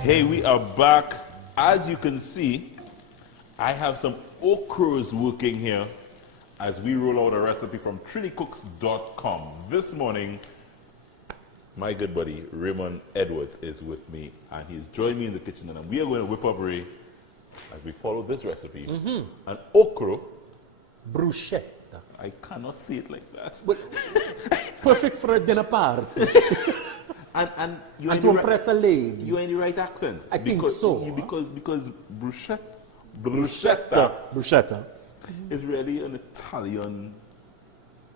Hey, we are back. As you can see, I have some ochros working here as we roll out a recipe from trinicooks.com. This morning, my good buddy Raymond Edwards is with me, and he's joined me in the kitchen, and we are going to whip up, Ray, as we follow this recipe, an ochro Bruschetta. I cannot say it like that. But perfect for a dinner party. And you're And to impress a lady. You're in the right accent. I think so. Because bruschetta Bruschetta. is really an Italian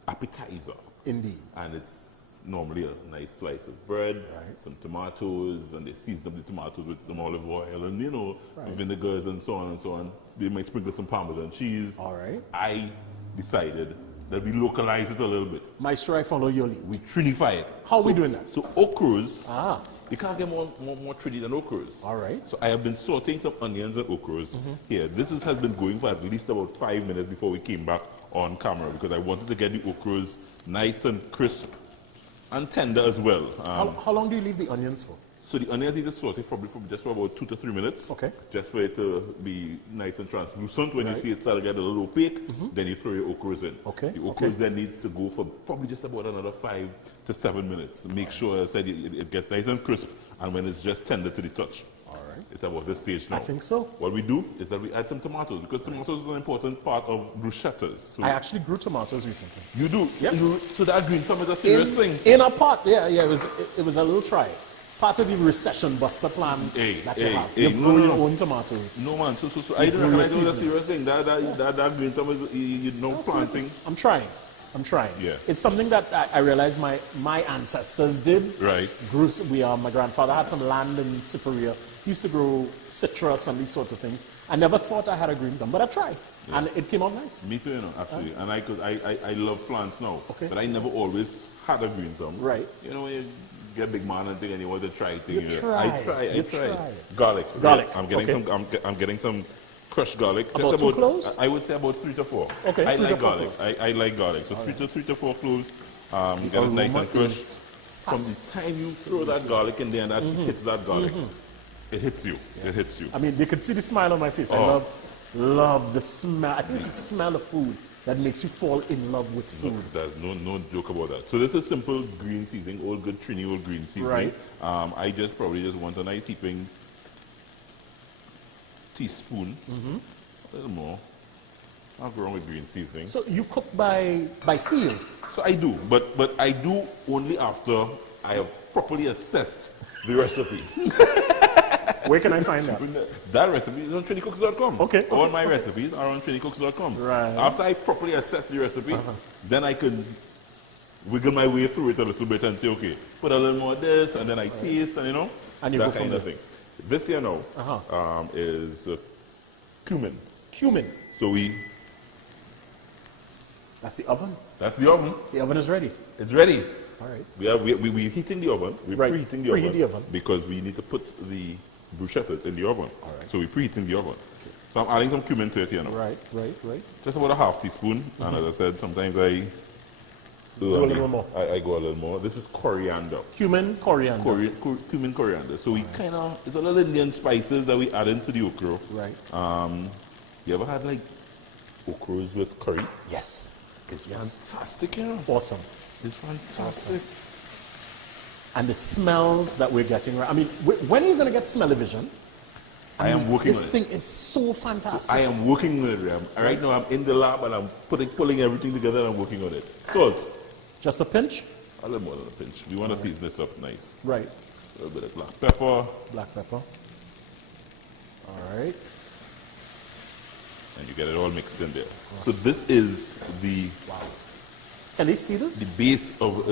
appetizer. Indeed. And it's normally a nice slice of bread, Right. some tomatoes, and they season the tomatoes with some olive oil and, Right. vinegars and so on and so on. They might sprinkle some Parmesan cheese. All right. I decided that we localize it a little bit. Maestro, I follow your lead. We trinify it. How are we doing that? So ochros, Ah, you can't get more trini than ochros. all right. So I have been sauteing some onions and ochros here. This has been going for at least about 5 minutes before we came back on camera, because I wanted to get the ochros nice and crisp and tender as well. How long do you leave the onions for? So the onions need to saute probably for just for about 2 to 3 minutes. Okay. Just for it to be nice and translucent. When Right. you see it start to get a little opaque, then you throw your ochros in. Okay, The ochros okay. then needs to go for probably just about another 5 to 7 minutes. Make sure, as I said, it gets nice and crisp, and when it's just tender to the touch. All right. It's about this stage now. I think so. What we do is that we add some tomatoes, because tomatoes is an important part of bruschettas. So I actually grew tomatoes recently. you do. Yep. So that green thumb is a serious thing. In a pot, yeah, it was a little try. Part of the recession buster plan that you have. You grow your own tomatoes. No man, so I don't grew recognize it your as a serious thing. That green thumb is you know planting. I'm trying. Yeah. It's something that I realized my ancestors did. Right. My grandfather had some land in Cypria. He used to grow citrus and these sorts of things. I never thought I had a green thumb, but I tried. Yeah. And it came out nice. Me too, absolutely. And I love plants now. Okay. But I never always had a green thumb. Right. When you get big man and thing and you want to try things. You try. I try. Try. Garlic. Garlic. I'm getting Okay. I'm getting some crushed garlic. About 2 cloves? I would say about 3 to 4. Okay, I 3 to like 4 garlic. cloves. I like garlic. So 3 to 4 cloves. Get it nice and aroma crushed. is From the time you throw that garlic in there and that hits that garlic, it hits you. Yeah. It hits you. I mean, you could see the smile on my face. I Oh. love the smell. I think it's the smell of food that makes you fall in love with food. There's no joke about that. So this is simple green seasoning, old good Trini old green seasoning. Right. I probably just want a nice heaping teaspoon, a little more. I'll go wrong with green seasoning. So you cook by feel. So I do, but I do only after I have properly assessed the recipe. Where can I find that? That recipe is on trinicooks.com. Okay. All my recipes are on trinicooks.com. Right. After I properly assess the recipe, then I can wiggle my way through it a little bit and say, okay, put a little more of this, and then I taste, and And you that go from kind of there. thing. This here now is cumin. Cumin. So That's the oven. that's the oven. The oven is ready. It's ready. All right. We're heating the oven. We're Right. preheating Preheat the oven. because we need to put the bruschettas in the oven. All right. So we're preheating the oven. So I'm adding some cumin to it here now. Right. Just about a half teaspoon. And as I said, sometimes I Go a little more. I go a little more. This is coriander. Cumin, coriander. Cumin coriander. So we kind of, it's a little Indian spices that we add into the okra. Right. You ever had like okras with curry? Yes. It's fantastic, you know. Awesome. It's fantastic. And the smells that we're getting right. I mean, when are you going to get smell-o-vision? I am working This on thing is so fantastic. I am working with it. Right now I'm in the lab and I'm pulling everything together and I'm working on it. Salt. Just a pinch? A little more than a pinch. We want to season this up nice. Right. A little bit of black pepper. Black pepper. All right. And you get it all mixed in there. So this is the Can they see this? base of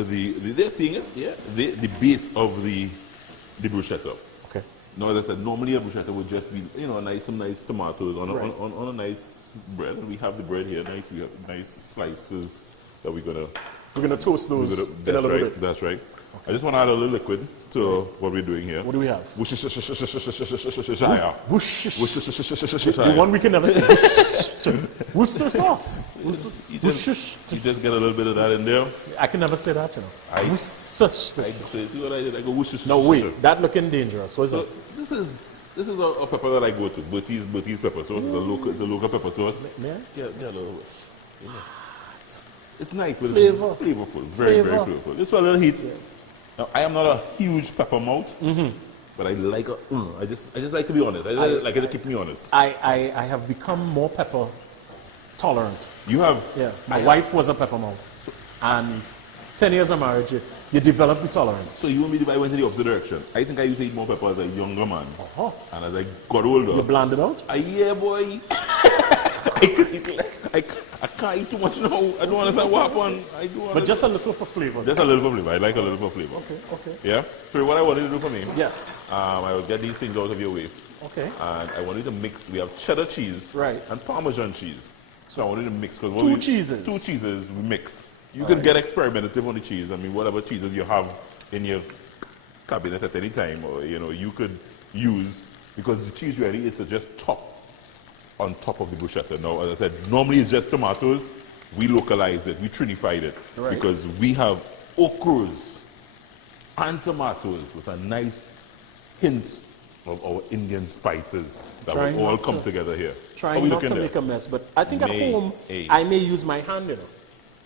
they're seeing it? Yeah. The base of the bruschetta. Okay. Now, as I said, normally a bruschetta would just be, some nice tomatoes on a nice bread. And we have the bread here. We have nice slices that we're gonna toast those in a that's little right. bit. That's right. I just want to add a little liquid to what we're doing here. What do we have? Worcestershire. The one we can never say. Worcester sauce. You just get a little bit of that in there. I can never say that, you know. Worcester. See what I did? I go Worcestershire. No, wait. That looking dangerous. What is So it? This is a pepper that I go to. Bertie's pepper sauce. It's a local pepper sauce. Yeah? Yeah, a little bit. Yeah. It's nice, but Flavor. it's flavorful. Very flavorful. Just for a little heat. Yeah. Now, I am not a huge pepper mouth, but I like I just like to be honest. I like it to keep me honest. I have become more pepper tolerant. You have? Yeah. My wife was a pepper mouth. And 10 years of marriage, you develop the tolerance. So you want me to, I went in the opposite direction. I think I used to eat more pepper as a younger man. Uh-huh. And as I got older. You bland it out? Yeah, boy. I can't eat too much now. I don't understand what happened. But just a little for flavor. Just a little for flavor. I like a little for flavor. Okay. Yeah? So what I wanted to do for me, Yes. I will get these things out of your way. Okay. And I wanted to mix, we have cheddar cheese and Parmesan cheese. So I wanted to mix. Two cheeses. Two cheeses we mix. You can get experimentative on the cheese. I mean, whatever cheeses you have in your cabinet at any time, or you could use, because the cheese really is to just top on top of the bruschetta. Now, as I said, normally it's just tomatoes. We localized it, we trinified it, because we have ochros and tomatoes with a nice hint of our Indian spices that will all come together here. Trying not to make a mess, but I think at home I may use my hand,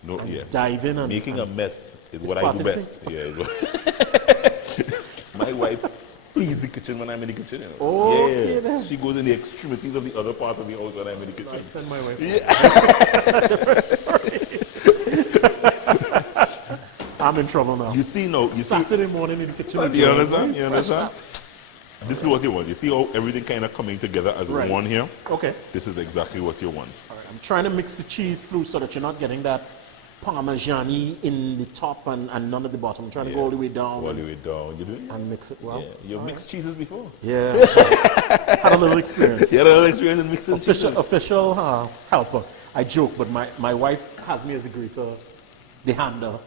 No, yeah. Dive in and making a mess is what I do best. Yeah. My wife flees the kitchen when I'm in the kitchen. Okay, then. She goes in the extremities of the other part of the house when I'm in the kitchen. I send my wife. I'm in trouble now. You see now. Saturday morning in the kitchen. You understand? You understand? This is what you want. You see how everything kind of coming together as one here? Okay. This is exactly what you want. All right. I'm trying to mix the cheese through so that you're not getting that Parmesan-y in the top and none at the bottom. I'm trying to go all the way down. All the way down. You do it? And mix it well. Yeah. You've mixed cheeses before? Yeah. Had a little experience. You had a little experience in mixing cheeses? Official helper. I joke, but my wife has me as the greeter, the hander.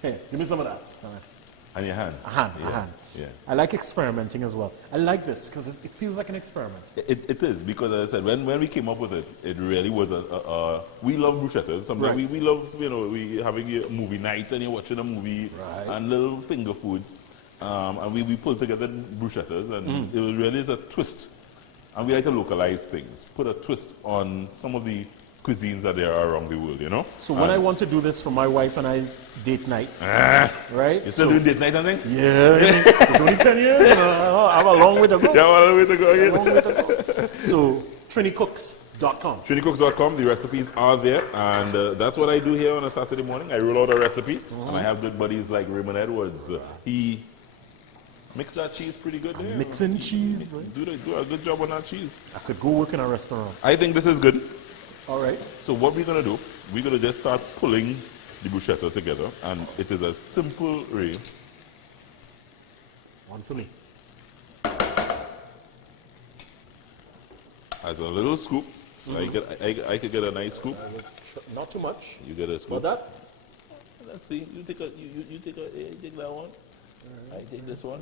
Hey, give me some of that. All right. And your hand? A hand. Yeah. I like experimenting as well. I like this because it feels like an experiment. It is, because as I said, when we came up with it, it really was we love bruschettas. Sometimes we love, we having a movie night and you're watching a movie and little finger foods. And we pulled together bruschettas, and it really is a twist. And we like to localize things, put a twist on some of the cuisines that there are around the world, So when I want to do this for my wife and I date night, right? You're still doing date night, I think? Yeah, it's only 10 years. I have a long way to go. Yeah, a long way to go again. So, trinicooks.com. Trinicooks.com, the recipes are there, and that's what I do here on a Saturday morning. I roll out a recipe, and I have good buddies like Raymond Edwards. He mixed that cheese pretty good there. Mixing cheese, bro. Do a good job on that cheese. I could go work in a restaurant. I think this is good. All right. So what we're going to do, we're going to just start pulling the bruschetta together, and it is a simple way. One for me. As a little scoop, so I could get a nice scoop. Not too much. You get a scoop. For that? Let's see. You take that one. I take this one.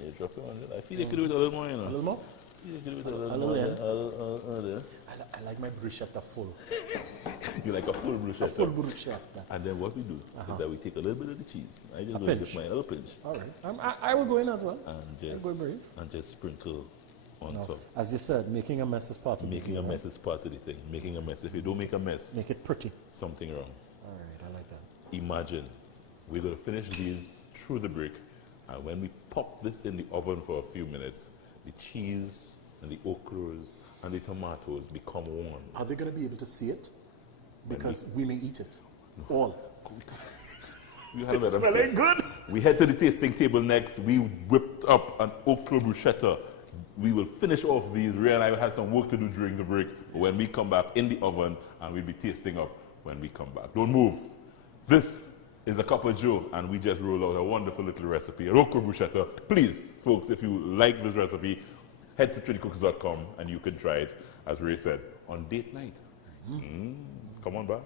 You drop it on it. I feel you could do it a little more, A little more? You could do it a little little more. I like my bruschetta full. You like a full bruschetta? A full bruschetta. And then what we do is that we take a little bit of the cheese. I just go with my little pinch. All right. I will go in as well. And just sprinkle on top. As you said, making a mess is part of Making a mess is part of the thing. Making a mess. If you don't make a mess, make it pretty. Something wrong. All right, I like that. Imagine we're going to finish these through the brick, and when we pop this in the oven for a few minutes, the cheese and the ochros and the tomatoes become warm. Are they going to be able to see it? Because we may eat it. All. You had it's smelling good. We head to the tasting table next. We whipped up an Ochro Bruschetta. We will finish off these. Ray and I will have some work to do during the break. But when we come back in the oven, and we'll be tasting up when we come back. Don't move. This is a Cup of Joe, and we just rolled out a wonderful little recipe, an Ochro Bruschetta. Please, folks, if you like this recipe, head to trinicooks.com and you can try it, as Ray said, on date night. Come on back.